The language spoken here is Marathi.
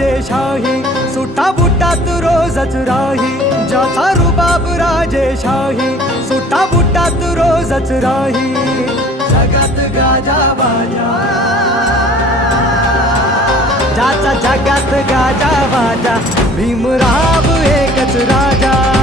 राजेशाही, सुटा बुटात रोजच राही. ज्याचा रुबाब राजेशाही, सुटा बुटात रोजच राही. जगात गाजा बाजा, ज्याचा जगात गाजा बाजा, भीमराव एकच राजा.